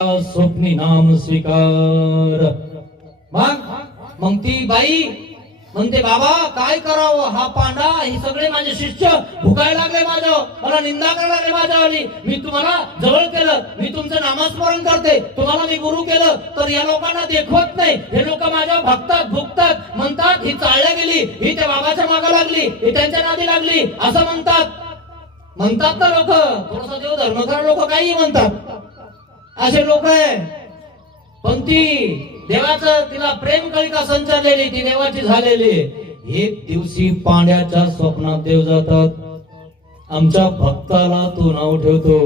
स्वप्नी नाम स्वीकार। मग ती बाई म्हणते, बाबा काय करावं, हा पांडा हे सगळे माझे शिष्य भुकायला लागले, मला निंदा करायला लागले माझ्यावाली। मी तुम्हाला जवळ केलं, मी तुमचं नामस्मरण करते, तुम्हाला मी गुरु केलं, तर या लोकांना देखवत नाही। हे लोक माझ्या भक्तात भुकतात, म्हणतात ही चालल्या गेली, ही त्या बाबाच्या मागे लागली, ही त्यांच्या नादी लागली, असं म्हणतात ना लोक। थोडासा देव धर्म करा, लोक काही म्हणतात, असे लोक आहे। पण ती देवाचं तिला प्रेम कळिका संचारलेली, ती देवाची झालेली। एक दिवशी पांड्याच्या स्वप्नात देव जातात, आमच्या भक्ताला तू नाव ठेवतो,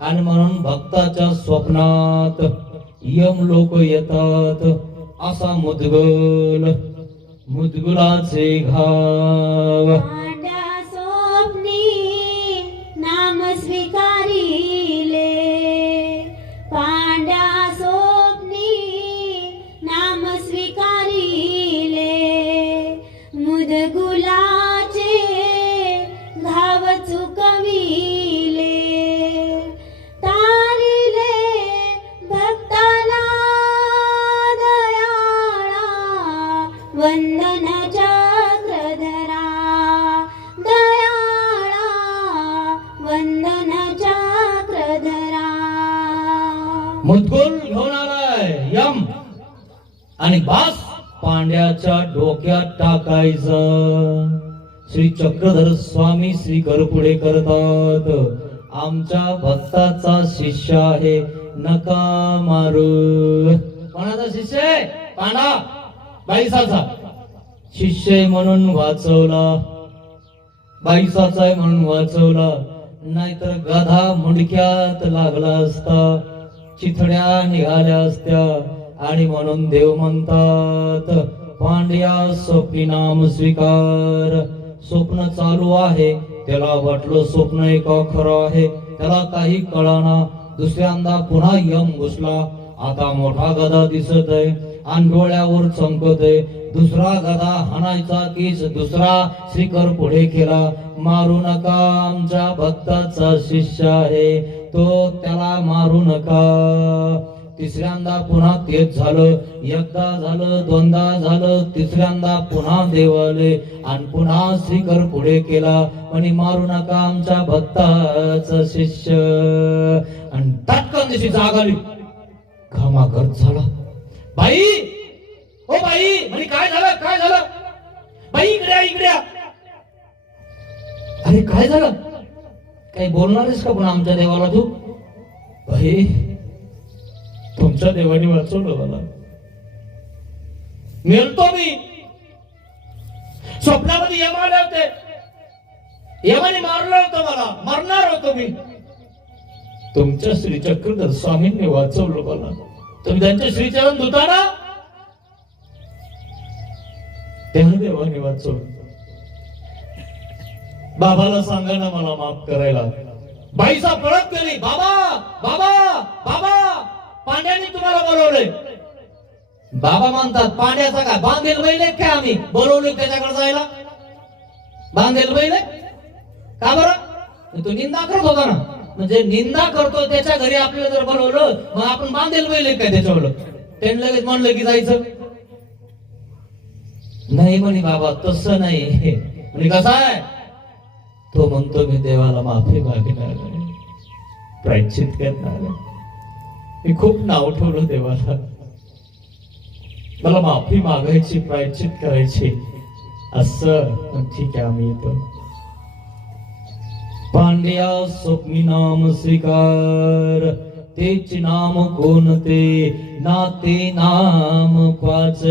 आणि म्हणून भक्ताच्या स्वप्नात यम लोक येतात। असा मुदगुलाचे घाव नाम स्वीकारिले, पांड्या स्वप्नी नाम स्वीकारिले, मुदगुलाचे घाव चुकविले, तारिले भक्ताला दयाळा, वंदन चक्रधरा दयाळा, वंदन चक्रधरा। मुदगुल घेऊन आलाय यम, आणि बास पांड्याच्या डोक्यात टाकायचा। श्री चक्रधर स्वामी श्री पुढे करतात, आमच्या भक्ताचा शिष्य आहे, नका मारू। कोणाचा शिष्य आहे? पांडा बाईसाचा शिष्य आहे म्हणून वाचवला, बाईसाचा आहे म्हणून वाचवला, नाहीतर गधा मुंडक्यात लागला असता, चिथड्या निघाल्या असत्या। आणि म्हणून देव म्हणतात, पांड्या स्वप्नी नाम स्वीकार। स्वप्न चालू आहे, त्याला वाटलं स्वप्न एक खरं आहे, त्याला काही कळाना। दुसऱ्यांदा पुन्हा यम घुसला, आता मोठा गधा दिसत आहे आणि डोळ्यावर चमकत आहे। दुसरा गधा हाणायचा कीच दुसरा श्रीकर पुढे केला, मारू नका, आमच्या भक्ताचा शिष्य आहे, तो त्याला मारू नका। तिसऱ्यांदा पुन्हा तेच झालं, एकदा झालं, दोनदा झालं, तिसऱ्यांदा पुन्हा देव आले आणि पुन्हा श्रीकर पुढे केला, आणि मारू नका, आमच्या भक्ताचा शिष्य। आणि तत्काळ दिवशी जाग आली, घामाघात झाला। बाई, ओ बाई, म्हणजे काय झालं बाई, इकडे अरे काय झालं, काही बोलणारच का पण आमच्या देवाला तू? बाई, तुमच्या देवाने वाचवलं मला, मेलतो मी। स्वप्नामध्ये यम आले होते, यमाने मारलं होतं मला, मरणार होतो मी, तुमच्या श्री चक्रधर स्वामींनी वाचवलं मला। तुम्ही त्यांचे श्रीचरण धुताना, त्या देवाने वाचवलं। बाबाला सांगा ना मला माफ करायला। बाईसा पळत गेली, बाबा बाबा बाबा, पांड्याने तुम्हाला बोलवलंय। बाबा म्हणतात, पांड्याचा काय बांधेल बैले काय, आम्ही बोलवले त्याच्याकडे जायला? बांधेल बैले का बरं? तो निंदा करत होता ना, म्हणजे निंदा करतो त्याच्या घरी आपल्याला जर बोलवलं, मग आपण बांधेल बैले काय त्याच्यावर? त्यांनी लगेच म्हणलं की जायचं नाही। म्हणे बाबा तसं नाही, म्हणजे कसं आहे, तो म्हणतो मी देवाला माफी मागणार आहे, प्रायश्चित करणार आहे, मी खूप नाव ठेवलं देवाला, मला माफी मागायची, प्रायश्चित करायची, असं ठीक आहे आम्ही येतो। पांड्या स्वप्नी नाम स्वीकार, तेच नाम कोणते, नाते नाम पाच।